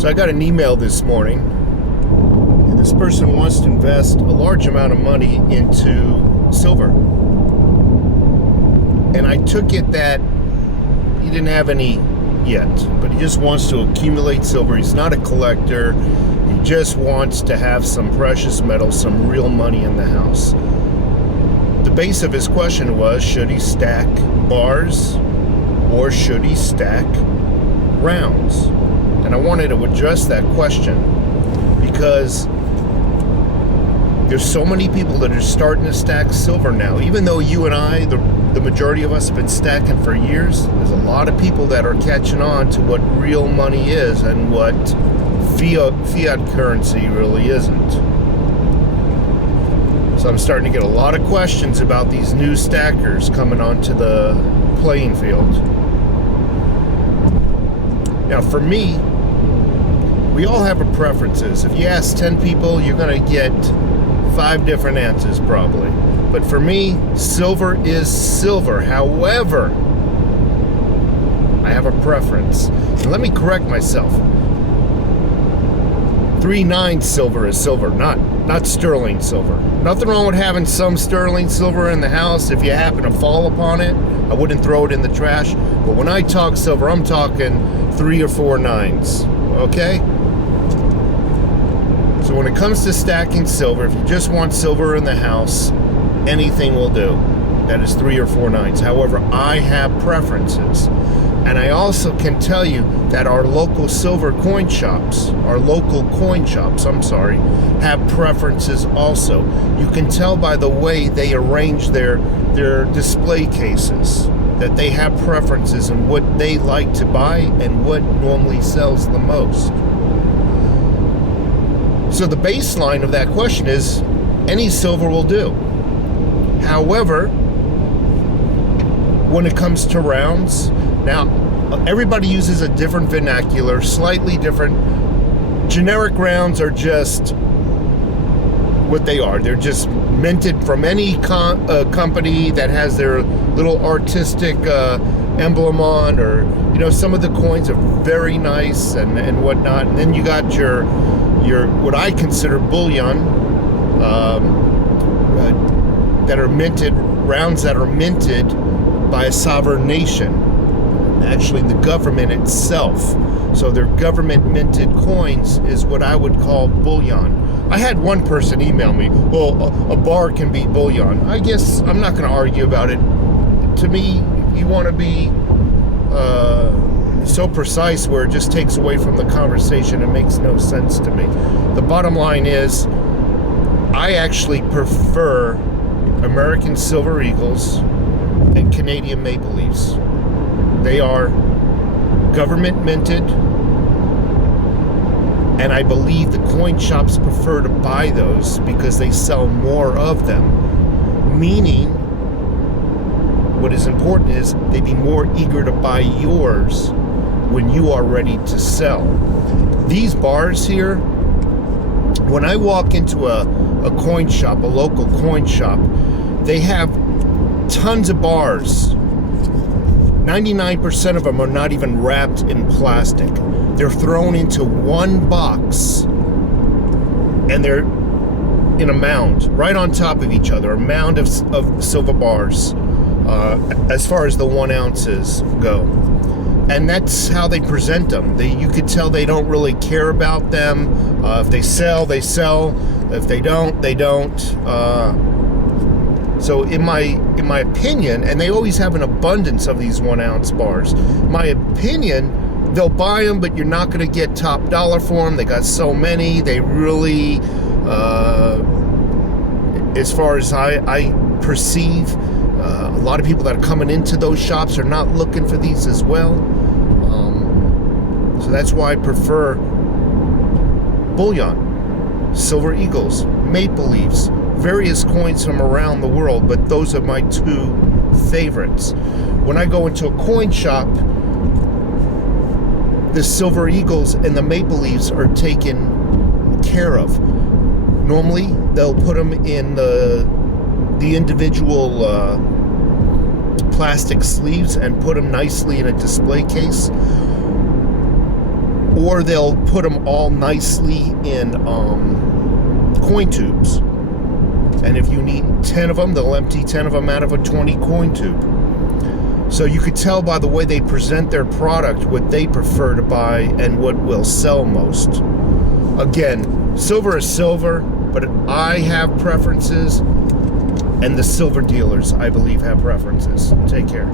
So I got an email this morning, and this person wants to invest a large amount of money into silver. And I took it that he didn't have any yet, but he just wants to accumulate silver. He's not a collector. He just wants to have some precious metal, some real money in the house. The base of his question was, should he stack bars or should he stack rounds? And I wanted to address that question because there's so many people that are starting to stack silver now. Even though you and I, the majority of us, have been stacking for years, there's a lot of people that are catching on to what real money is and what fiat currency really isn't. So I'm starting to get a lot of questions about these new stackers coming onto the playing field. Now for me, we all have our preferences. If you ask 10 people, you're going to get 5 different answers probably. But for me, silver is silver. However, I have a preference. And let me correct myself. 3/9 silver is silver, not sterling silver. Nothing wrong with having some sterling silver in the house. If you happen to fall upon it, I wouldn't throw it in the trash. But when I talk silver, I'm talking 3 or 4 nines. Okay? So when it comes to stacking silver, if you just want silver in the house, anything will do. That is 3 or 4 nines. However, I have preferences. And I also can tell you that our local coin shops, have preferences also. You can tell by the way they arrange their display cases that they have preferences in what they like to buy and what normally sells the most. So the baseline of that question is any silver will do. However, when it comes to rounds, now everybody uses a different vernacular, slightly different. Generic rounds are just what they are. They're just minted from any company that has their little artistic emblem on, or some of the coins are very nice and whatnot. And then you got your what I consider bullion that are minted, rounds that are minted by a sovereign nation, actually the government itself. So their government minted coins is what I would call bullion. I had one person email me, well, a bar can be bullion. I guess I'm not going to argue about it. To me, you want to be so precise where it just takes away from the conversation. It makes no sense to me. The bottom line is, I actually prefer American Silver Eagles and Canadian Maple Leafs. They are government minted, and I believe the coin shops prefer to buy those because they sell more of them. Meaning, what is important is they'd be more eager to buy yours when you are ready to sell. These bars here, when I walk into a coin shop, a local coin shop, they have tons of bars. 99% of them are not even wrapped in plastic. They're thrown into one box, and they're in a mound right on top of each other, a mound of silver bars, as far as the 1 ounces go. And that's how they present them. You could tell they don't really care about them. If they sell, they sell. If they don't, they don't. So in my opinion, and they always have an abundance of these 1 ounce bars. My opinion, they'll buy them, but you're not going to get top dollar for them. They got so many. They really, as far as I perceive, a lot of people that are coming into those shops are not looking for these as well. So that's why I prefer bullion, Silver Eagles, Maple Leafs, various coins from around the world, but those are my 2 favorites. When I go into a coin shop, the Silver Eagles and the Maple Leafs are taken care of. Normally, they'll put them in the individual plastic sleeves and put them nicely in a display case. or they'll put them all nicely in coin tubes. And if you need 10 of them, they'll empty 10 of them out of a 20 coin tube. So you could tell by the way they present their product what they prefer to buy and what will sell most. Again, silver is silver, but I have preferences, and the silver dealers, I believe, have preferences. Take care.